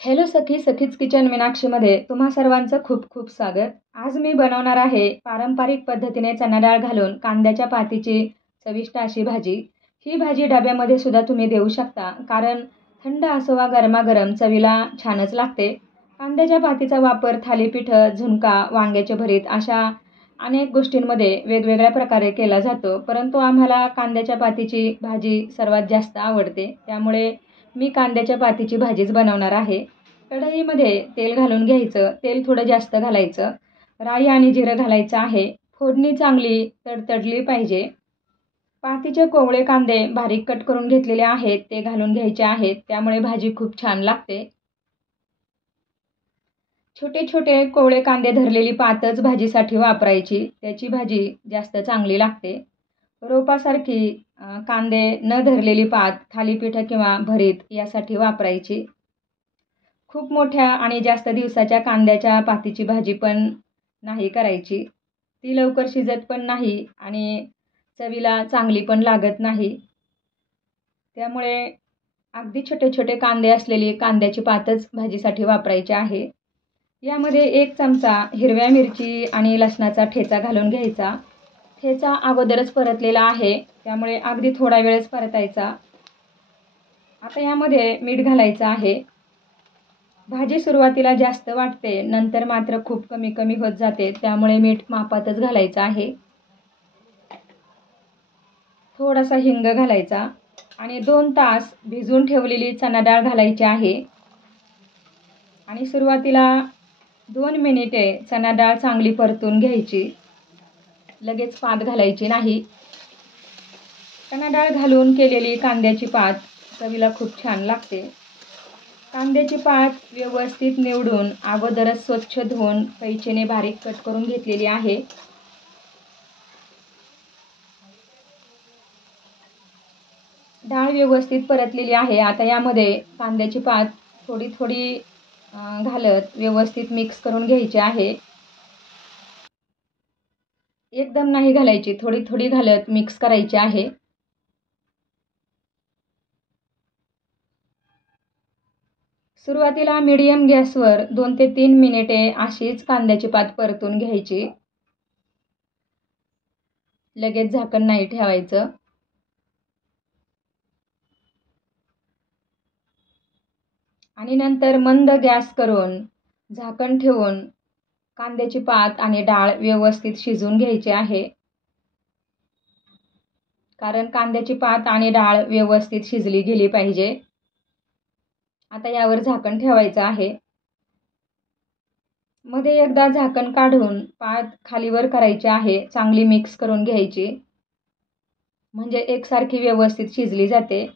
Hello सखी, सखीच kitchen मीनाक्षीमध्ये तुम्हा सर्वांचं खूप खूप स्वागत. आज मी बनवणार आहे पारंपरिक पद्धतीने चणा डाळ घालून कांद्याच्या पातीची चविष्ट अशी भाजी. ही भाजी डब्यामध्ये सुद्धा तुम्ही देऊ शकता, कारण थंड असो वा गरमागरम चवीला छानच लागते. कांद्याच्या पातीचा वापर थालीपीठं, झुणका, वांग्याचे भरीत अशा अनेक गोष्टींमध्ये वेगवेगळ्या प्रकारे केला जातो, परंतु आम्हाला कांद्याच्या पातीची भाजी सर्वात जास्त आवडते. त्यामुळे मी कांद्याच्या पातीची भाजीच बनवणार आहे. कढईमध्ये तेल घालून घ्यायचं. तेल थोडं जास्त घालायचं. राई आणि जिरं घालायचं आहे. फोडणी चांगली तडतडली पाहिजे. पातीचे कोवळे कांदे बारीक कट करून घेतलेले आहेत, ते घालून घ्यायचे आहेत. त्यामुळे भाजी खूप छान लागते. छोटे छोटे कोवळे कांदे धरलेली पातच भाजीसाठी वापरायची, त्याची भाजी जास्त चांगली लागते. रोपासारखी कांदे न धरलेली पात थालीपीठं किंवा भरीत यासाठी वापरायची. खूप मोठ्या आणि जास्त दिवसाच्या कांद्याच्या पातीची भाजी पण नाही करायची. ती लवकर शिजत पण नाही आणि चवीला चांगली पण लागत नाही. त्यामुळे अगदी छोटे छोटे कांदे असलेली कांद्याची पातच भाजीसाठी वापरायची आहे. यामध्ये 1 चमचा हिरव्या मिरची आणि लसणाचा ठेचा घालून घ्यायचा. ठेचा अगोदरच परतलेला आहे, त्यामुळे अगदी थोडा वेळच परतायचा. आता यामध्ये मीठ घालायचं आहे. भाजी सुरुवातीला जास्त वाटते, नंतर मात्र खूप कमी कमी होत जाते, त्यामुळे मीठ मापातच घालायचं आहे. थोडासा हिंग घालायचा आणि 2 तास भिजवून ठेवलेली चणा डाळ घालायची आहे. आणि सुरुवातीला 2 मिनिटे चणा डाळ चांगली परतून घ्यायची. लगेच पात घालायची नाही. चणा डाळ घालून केलेली कांद्याची पात चवीला खूप छान लागते. कांद्याची पात व्यवस्थित निवडून अगोदरच स्वच्छ धुवून कैचीने बारीक कट करून घेतलेली आहे. डाळ व्यवस्थित परतलेली आहे. आता यामध्ये कांद्याची पात थोडी थोडी घालत व्यवस्थित मिक्स करून घ्यायची आहे. एकदम नाही घालायची, थोडी थोडी घालत मिक्स करायची आहे. सुरुवातीला मीडियम गॅसवर 2 ते 3 मिनिटे अशीच कांद्याची पात परतून घ्यायची. लगेच झाकण नाही ठेवायचं. आणि नंतर मंद गॅस करून झाकण ठेवून कांद्याची पात आणि डाळ व्यवस्थित शिजवून घ्यायची आहे. कारण कांद्याची पात आणि डाळ व्यवस्थित शिजली गेली पाहिजे. आता यावर झाकण ठेवायचं आहे. मध्ये एकदा झाकण काढून पात खालीवर करायची आहे. चांगली मिक्स करून घ्यायची, म्हणजे एकसारखी व्यवस्थित शिजली जाते.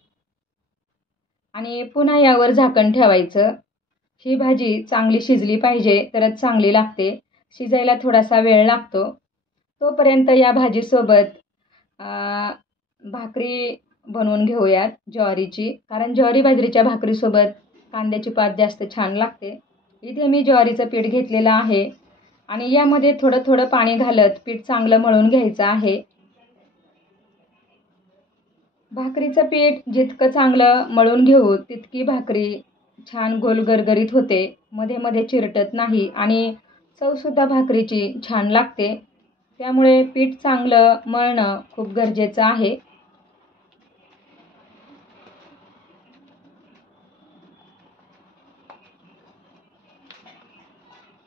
आणि पुन्हा यावर झाकण ठेवायचं. ही भाजी चांगली शिजली पाहिजे तरच चांगली लागते. शिजायला थोडासा वेळ लागतो. तोपर्यंत या भाजीसोबत भाकरी बनवून घेऊयात ज्वारीची, कारण ज्वारी बाजरीच्या भाकरीसोबत कांद्याची पात जास्त छान लागते. इथे मी ज्वारीचं पीठ घेतलेलं आहे आणि यामध्ये थोडं थोडं पाणी घालत पीठ चांगलं मळून घ्यायचं आहे. भाकरीचं पीठ जितकं चांगलं मळून घेऊ तितकी भाकरी छान गोल गरगरीत होते, मध्ये मध्ये चिरटत नाही आणि चवसुद्धा भाकरीची छान लागते. त्यामुळे पीठ चांगलं मळणं खूप गरजेचं आहे.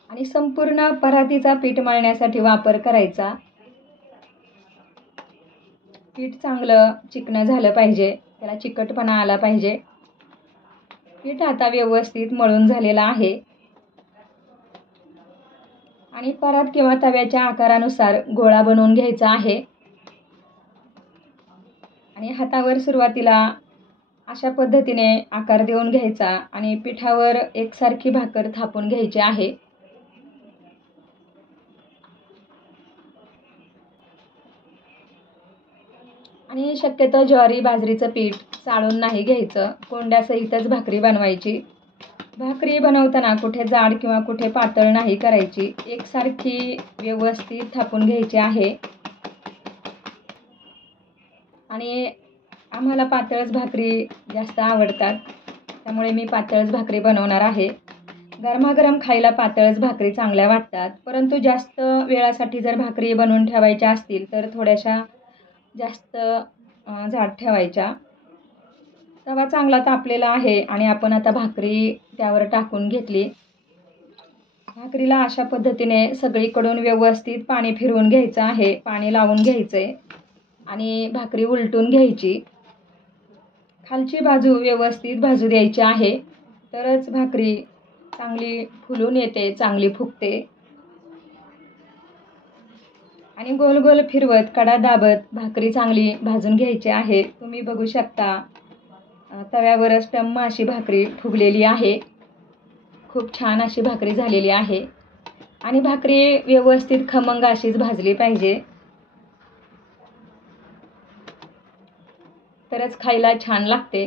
आणि संपूर्ण परातीचा पीठ मळण्यासाठी वापर करायचा. पीठ चांगलं चिकनं झालं पाहिजे, त्याला चिकटपणा आला पाहिजे. पीठ आता व्यवस्थित मळून झालेलं आहे. आणि परात किंवा तव्याच्या आकारानुसार गोळा बनवून घ्यायचा आहे. आणि हातावर सुरुवातीला अशा पद्धतीने आकार देऊन घ्यायचा आणि पिठावर एकसारखी भाकर थापून घ्यायची आहे. आणि शक्यतो ज्वारी बाजरीचं पीठ चाळून नाही घ्यायचं. कोंड्यासहितच भाकरी बनवायची. भाकरी बनवताना कुठे जाड किंवा कुठे पातळ नाही करायची. एकसारखी व्यवस्थित थापून घ्यायची आहे. आणि आम्हाला पातळच भाकरी जास्त आवडतात, त्यामुळे मी पातळच भाकरी बनवणार आहे. गरमागरम खायला पातळच भाकरी चांगल्या वाटतात, परंतु जास्त वेळासाठी जर भाकरी बनवून ठेवायच्या असतील तर थोड्याशा जास्त जाड ठेवायच्या. तवा चांगला तापलेला आहे आणि आपण आता भाकरी त्यावर टाकून घेतली. भाकरीला अशा पद्धतीने सगळीकडून व्यवस्थित पाणी फिरवून घ्यायचं आहे, पाणी लावून घ्यायचं आहे आणि भाकरी उलटून घ्यायची. खालची बाजू व्यवस्थित भाजू द्यायची आहे, तरच भाकरी चांगली फुलून येते, चांगली फुगते. आणि गोल गोल फिरवत कडा दाबत भाकरी चांगली भाजून घ्यायची आहे. तुम्ही बघू शकता तव्यावरच टम्म अशी भाकरी फुगलेली आहे. खूप छान अशी भाकरी झालेली आहे आणि भाकरी व्यवस्थित खमंग अशीच भाजली पाहिजे, तरच खायला छान लागते.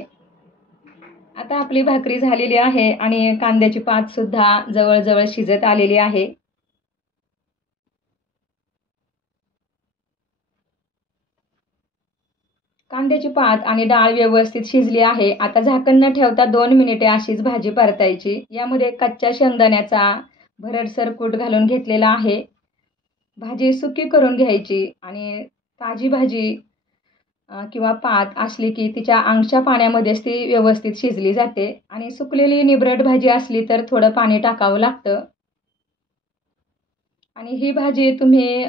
आता आपली भाकरी झालेली आहे आणि कांद्याची पात सुद्धा जवळजवळ शिजत आलेली आहे. कांद्याची पात आणि डाळ व्यवस्थित शिजली आहे. आता झाकण न ठेवता 2 मिनिटे अशीच भाजी परतायची. यामध्ये कच्च्या शेंगदाण्याचा भरडसर कूट घालून घेतलेला आहे. भाजी सुकी करून घ्यायची आणि ताजी भाजी किंवा पात असली की तिच्या अंगच्या पाण्यामध्येच ती व्यवस्थित शिजली जाते आणि सुकलेली निबरट भाजी असली तर थोडं पाणी टाकावं लागतं. आणि ही भाजी तुम्ही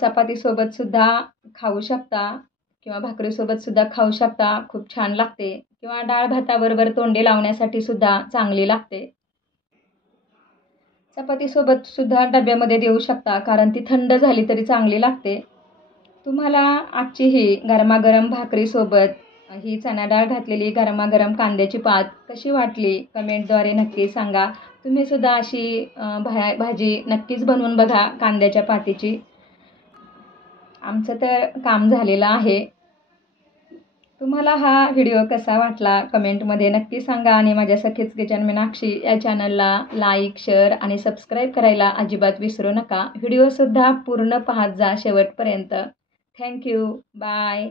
चपातीसोबत सुद्धा खाऊ शकता किंवा भाकरीसोबत सुद्धा खाऊ शकता. खूप छान लागते किंवा डाळ भाताबरोबर तोंडी लावण्यासाठी सुद्धा चांगली लागते. चपातीसोबत सुद्धा डब्यामध्ये देऊ शकता, कारण ती थंड झाली तरी चांगली लागते. तुम्हाला आजची ही गरमागरम भाकरीसोबत ही चणा डाळ घातलेली गरमागरम कांद्याची पात कशी वाटली कमेंटद्वारे नक्की सांगा. तुम्ही सुद्धा अशी भाजी नक्कीच बनवून बघा कांद्याच्या पातीची. आमचं तर काम झालेलं आहे. तुम्हाला हा व्हिडिओ कसा वाटला कमेंटमध्ये नक्की सांगा आणि माझ्या सखीच किचन मीनाक्षी या चॅनलला लाईक, शेअर आणि सबस्क्राईब करायला अजिबात विसरू नका. व्हिडिओसुद्धा पूर्ण पाहत जा शेवटपर्यंत. थँक्यू. बाय.